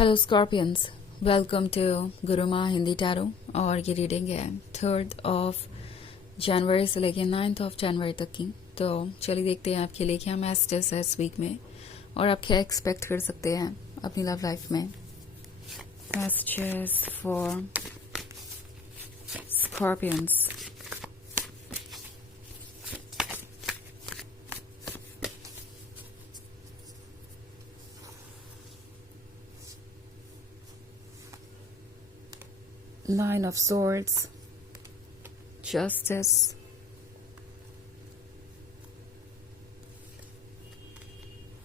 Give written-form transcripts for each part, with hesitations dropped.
Hello Scorpions, welcome to Gurumaa Hindi tarot. और ये reading है 3rd ऑफ जनवरी से लेके 9th ऑफ जनवरी तक की। तो चलिए देखते हैं आपके लिए क्या मैसेजेस है इस वीक में और आप क्या एक्सपेक्ट कर सकते हैं अपनी लव लाइफ में। Messages for Scorpions. Nine of Swords, Justice,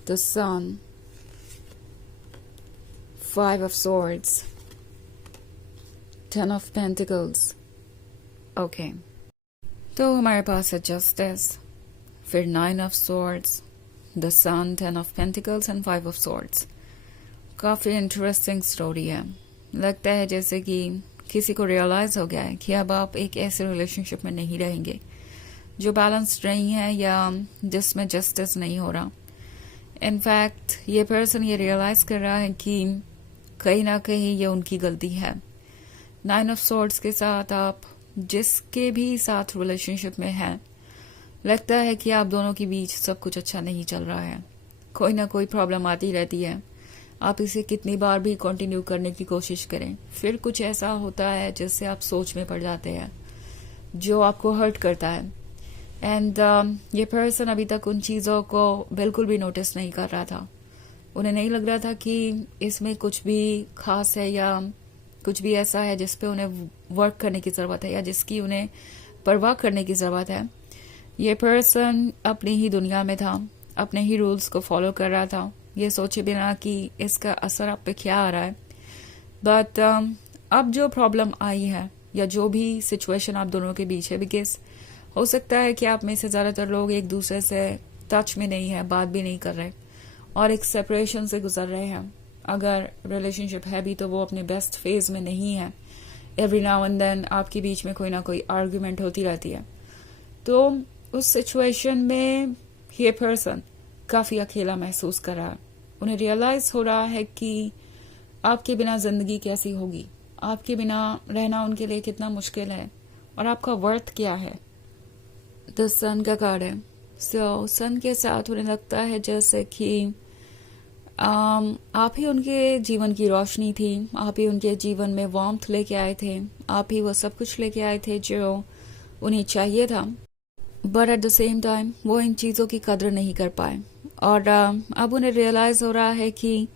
the Sun, Five of Swords, Ten of Pentacles. Okay, तो हमारे पास है Justice, फिर Nine of Swords, the Sun, Ten of Pentacles and Five of Swords. काफी interesting story है। लगता है जैसे कि किसी को रियलाइज हो गया है कि अब आप एक ऐसे रिलेशनशिप में नहीं रहेंगे जो बैलेंस्ड नहीं है या जिसमें जस्टिस नहीं हो रहा। इनफैक्ट ये पर्सन ये रियलाइज कर रहा है कि कहीं ना कहीं ये उनकी गलती है। 9 ऑफ सॉर्ड्स के साथ आप जिसके भी साथ रिलेशनशिप में हैं, लगता है कि आप दोनों के बीच सब कुछ अच्छा नहीं चल रहा है। कोई ना कोई प्रॉब्लम आती रहती है। आप इसे कितनी बार भी कंटिन्यू करने की कोशिश करें, फिर कुछ ऐसा होता है जिससे आप सोच में पड़ जाते हैं जो आपको हर्ट करता है। एंड ये पर्सन अभी तक उन चीज़ों को बिल्कुल भी नोटिस नहीं कर रहा था। उन्हें नहीं लग रहा था कि इसमें कुछ भी खास है या कुछ भी ऐसा है जिस पे उन्हें वर्क करने की ज़रूरत है या जिसकी उन्हें परवाह करने की ज़रूरत है। ये पर्सन अपनी ही दुनिया में था, अपने ही रूल्स को फॉलो कर रहा था, ये सोचे बिना कि इसका असर आप पे क्या आ रहा है। बट अब जो प्रॉब्लम आई है या जो भी सिचुएशन आप दोनों के बीच है, बिकॉज हो सकता है कि आप में से ज़्यादातर लोग एक दूसरे से टच में नहीं है, बात भी नहीं कर रहे और एक सेपरेशन से गुजर रहे हैं। अगर रिलेशनशिप है भी तो वो अपने बेस्ट फेज में नहीं है। एवरी नाउ एंड देन आपके बीच में कोई ना कोई आर्ग्यूमेंट होती रहती है। तो उस सिचुएशन में ये पर्सन काफ़ी अकेला महसूस कर रहा है। उन्हें रियलाइज हो रहा है कि आपके बिना जिंदगी कैसी होगी, आपके बिना रहना उनके लिए कितना मुश्किल है और आपका वर्थ क्या है। द सन का कार्ड है। सो सन के साथ उन्हें लगता है जैसे कि आप ही उनके जीवन की रोशनी थी, आप ही उनके जीवन में वार्मथ लेके आए थे, आप ही वो सब कुछ लेके आए थे जो उन्हें चाहिए था। But at the same time वो इन चीज़ों की कदर नहीं कर पाए और अब उन्हें रियलाइज हो रहा है कि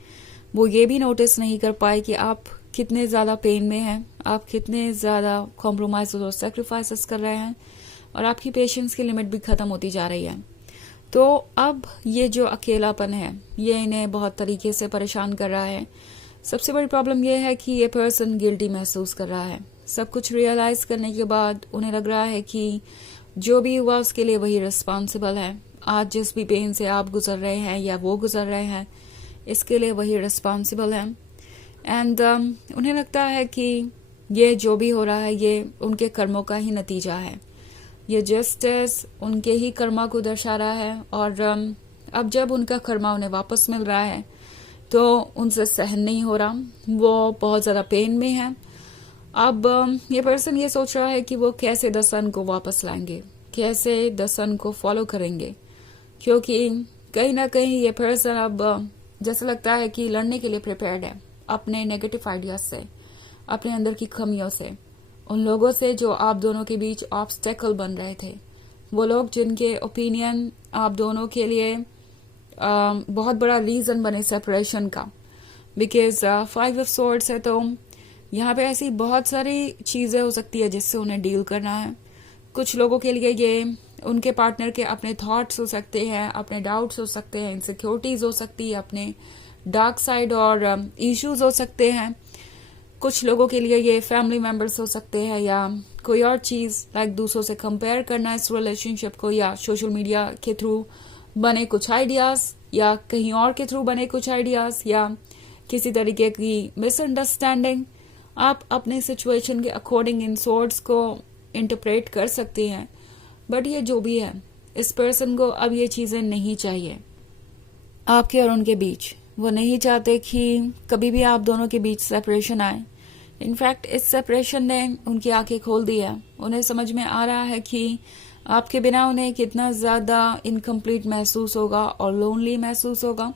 वो ये भी नोटिस नहीं कर पाए कि आप कितने ज़्यादा पेन में हैं, आप कितने ज़्यादा कॉम्प्रोमाइज और सेक्रीफाइसेस कर रहे हैं और आपकी पेशेंस की लिमिट भी ख़त्म होती जा रही है। तो अब ये जो अकेलापन है ये इन्हें बहुत तरीके से परेशान कर रहा है। सबसे बड़ी प्रॉब्लम ये है कि ये पर्सन गिल्टी महसूस कर रहा है। सब कुछ रियलाइज करने के बाद उन्हें लग रहा है कि जो भी हुआ उसके लिए वही रिस्पॉन्सिबल है। आज जिस भी पेन से आप गुजर रहे हैं या वो गुजर रहे हैं, इसके लिए वही रिस्पॉन्सिबल है। एंड उन्हें लगता है कि ये जो भी हो रहा है ये उनके कर्मों का ही नतीजा है। ये जस्टिस उनके ही कर्मा को दर्शा रहा है और अब जब उनका कर्मा उन्हें वापस मिल रहा है तो उनसे सहन नहीं हो रहा, वो बहुत ज़्यादा पेन में है। अब ये पर्सन ये सोच रहा है कि वो कैसे द सन को वापस लाएंगे, कैसे द सन को फॉलो करेंगे, क्योंकि कहीं ना कहीं ये पर्सन अब जैसे लगता है कि लड़ने के लिए प्रिपेयर्ड है अपने नेगेटिव आइडियाज से, अपने अंदर की कमियों से, उन लोगों से जो आप दोनों के बीच ऑब्स्टेकल बन रहे थे, वो लोग जिनके ओपिनियन आप दोनों के लिए बहुत बड़ा रीजन बने सेपरेशन का। बिकॉज 5 ऑफ सॉर्ड्स है तो यहाँ पे ऐसी बहुत सारी चीज़ें हो सकती है जिससे उन्हें डील करना है। कुछ लोगों के लिए ये उनके पार्टनर के अपने थॉट्स हो सकते हैं, अपने डाउट्स हो सकते हैं, इनसिक्योरिटीज हो सकती है, अपने डार्क साइड और इश्यूज हो सकते हैं। कुछ लोगों के लिए ये फैमिली मेंबर्स हो सकते हैं या कोई और चीज़ लाइक दूसरों से कंपेयर करना इस रिलेशनशिप को, या सोशल मीडिया के थ्रू बने कुछ आइडियाज़ या कहीं और के थ्रू बने कुछ आइडियाज़ या किसी तरीके की मिसअंडरस्टैंडिंग। आप अपने सिचुएशन के अकॉर्डिंग इन सॉर्ड्स को इंटरप्रेट कर सकती हैं। बट ये जो भी है, इस पर्सन को अब ये चीज़ें नहीं चाहिए आपके और उनके बीच। वो नहीं चाहते कि कभी भी आप दोनों के बीच सेपरेशन आए। इनफैक्ट इस सेपरेशन ने उनकी आंखें खोल दी है। उन्हें समझ में आ रहा है कि आपके बिना उन्हें कितना ज्यादा इनकम्प्लीट महसूस होगा और लोनली महसूस होगा।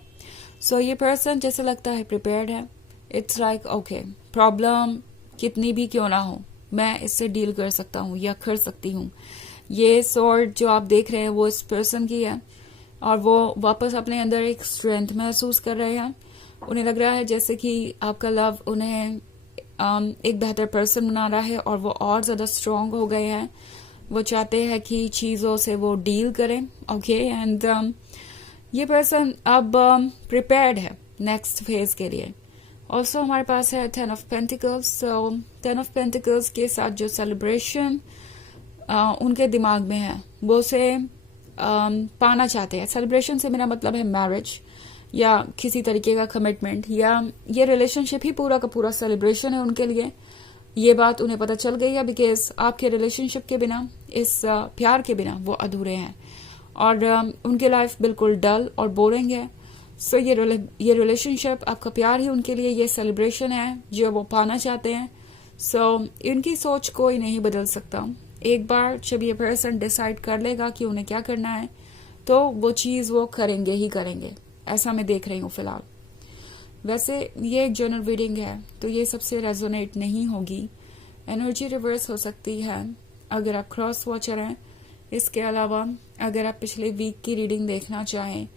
सो ये पर्सन जैसे लगता है प्रिपेयर्ड है। इट्स लाइक ओके, प्रॉब्लम कितनी भी क्यों ना हो, मैं इससे डील कर सकता हूँ या कर सकती हूँ। ये सॉर्ट जो आप देख रहे हैं वो इस पर्सन की है और वो वापस अपने अंदर एक स्ट्रेंथ महसूस कर रहे हैं। उन्हें लग रहा है जैसे कि आपका लव उन्हें एक बेहतर पर्सन बना रहा है और वो और ज्यादा स्ट्रांग हो गए हैं। वो चाहते हैं कि चीजों से वो डील करें। ओके एंड ये पर्सन अब प्रिपेयर्ड है नेक्स्ट फेज के लिए। ऑल्सो हमारे पास है 10 of pentacles. So 10 of pentacles के साथ जो सेलिब्रेशन उनके दिमाग में है वो उसे पाना चाहते हैं। सेलिब्रेशन से मेरा मतलब है मैरिज या किसी तरीके का कमिटमेंट, या ये रिलेशनशिप ही पूरा का पूरा सेलिब्रेशन है उनके लिए। ये बात उन्हें पता चल गई है बिकॉज आपके रिलेशनशिप के बिना, इस प्यार के बिना वो अधूरे हैं और उनकी लाइफ बिल्कुल डल और बोरिंग है। सो ये रिलेशनशिप, आपका प्यार ही उनके लिए ये सेलिब्रेशन है जो वो पाना चाहते हैं। सो इनकी सोच कोई नहीं बदल सकता। एक बार जब ये पर्सन डिसाइड कर लेगा कि उन्हें क्या करना है तो वो चीज वो करेंगे ही करेंगे, ऐसा मैं देख रही हूँ फिलहाल। वैसे ये एक जनरल रीडिंग है तो ये सबसे रेजोनेट नहीं होगी। एनर्जी रिवर्स हो सकती है अगर आप क्रॉस वॉचर हैं। इसके अलावा अगर आप पिछले वीक की रीडिंग देखना चाहें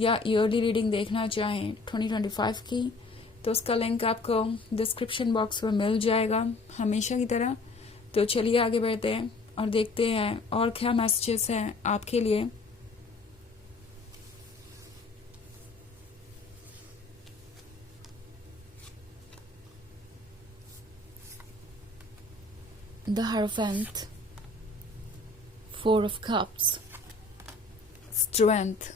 या ईयरली रीडिंग देखना चाहें 2025 की, तो उसका लिंक आपको डिस्क्रिप्शन बॉक्स में मिल जाएगा हमेशा की तरह। तो चलिए आगे बढ़ते हैं और देखते हैं और क्या मैसेजेस हैं आपके लिए। The Hierophant, 4 of Cups, Strength,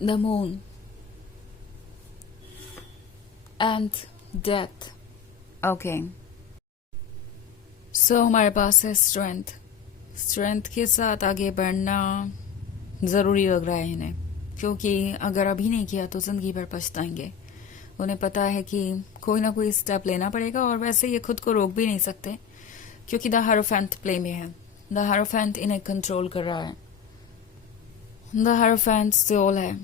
the Moon, and Death. Okay. So हमारे पास है स्ट्रेंथ के साथ आगे बढ़ना ज़रूरी लग रहा है इन्हें, क्योंकि अगर अभी नहीं किया तो ज़िंदगी भर पछताएंगे। उन्हें पता है कि कोई ना कोई स्टेप लेना पड़ेगा और वैसे ये खुद को रोक भी नहीं सकते क्योंकि द हायरोफेंट प्ले में है। द हायरोफेंट इन्हें कंट्रोल कर रहा है। द हायरोफेंट सोल है,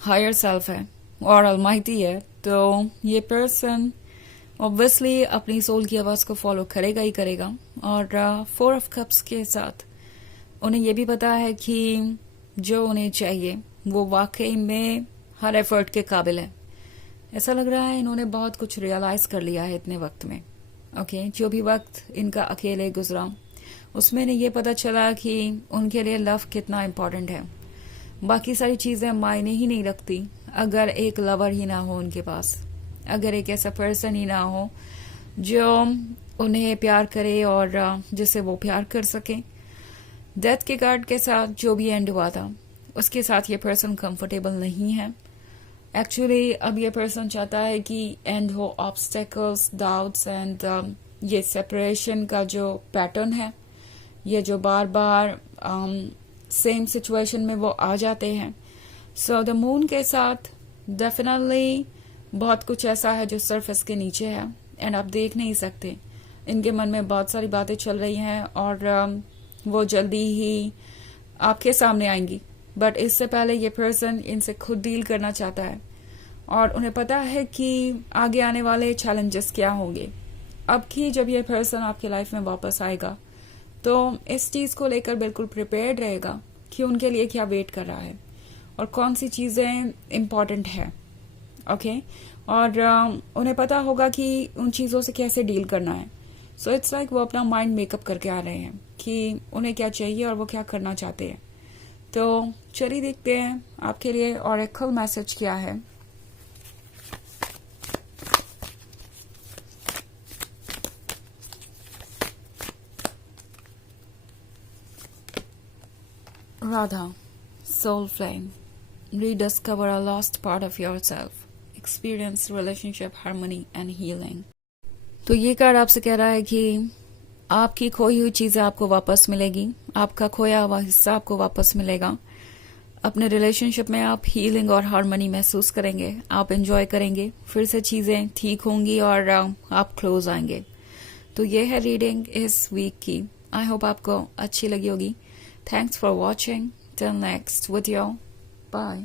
हायर सेल्फ है और अलमाइटी है। तो ये पर्सन ऑब्वियसली अपनी सोल की आवाज को फॉलो करेगा ही करेगा। और 4 ऑफ कप्स के साथ उन्हें यह भी पता है कि जो उन्हें चाहिए वो वाकई में हर एफर्ट के काबिल है। ऐसा लग रहा है इन्होंने बहुत कुछ रियलाइज कर लिया है इतने वक्त में। ओके, जो भी वक्त इनका अकेले गुजरा उसमें इन्हें ये पता चला कि उनके लिए लव कितना इम्पोर्टेंट है। बाकी सारी चीजें मायने ही नहीं रखती अगर एक लवर ही ना हो उनके पास, अगर एक ऐसा पर्सन ही ना हो जो उन्हें प्यार करे और जिससे वो प्यार कर सके। डेथ के कार्ड के साथ जो भी एंड हुआ था उसके साथ ये पर्सन कंफर्टेबल नहीं है। एक्चुअली अब ये पर्सन चाहता है कि एंड हो ऑब्स्टेकल्स, डाउट्स एंड ये सेपरेशन का जो पैटर्न है, ये जो बार बार सेम सिचुएशन में वो आ जाते हैं। सो द मून के साथ डेफिनेटली बहुत कुछ ऐसा है जो सरफेस के नीचे है एंड आप देख नहीं सकते। इनके मन में बहुत सारी बातें चल रही हैं और वो जल्दी ही आपके सामने आएंगी, बट इससे पहले ये पर्सन इनसे खुद डील करना चाहता है और उन्हें पता है कि आगे आने वाले चैलेंजेस क्या होंगे। अब की जब ये पर्सन आपकी लाइफ में वापस आएगा तो इस चीज को लेकर बिल्कुल प्रिपेयर्ड रहेगा कि उनके लिए क्या वेट कर रहा है और कौन सी चीजें इम्पोर्टेंट है। ओके, और उन्हें पता होगा कि उन चीजों से कैसे डील करना है। सो इट्स लाइक वो अपना माइंड मेकअप करके आ रहे हैं कि उन्हें क्या चाहिए और वो क्या करना चाहते हैं। तो चलिए देखते हैं आपके लिए ऑरेकल मैसेज क्या है। Radha, soul flame, rediscover a lost part of yourself, experience relationship harmony and healing। तो ये कार्ड आपसे कह रहा है कि आपकी खोई हुई चीजें आपको वापस मिलेगी, आपका खोया हुआ हिस्सा आपको वापस मिलेगा। अपने रिलेशनशिप में आप हीलिंग और हार्मनी महसूस करेंगे, आप एंजॉय करेंगे, फिर से चीज़ें ठीक होंगी और आप क्लोज आएंगे। तो ये है रीडिंग इस वीक की। आई होप आपको अच्छी लगी होगी। Thanks for watching. Till next video, bye.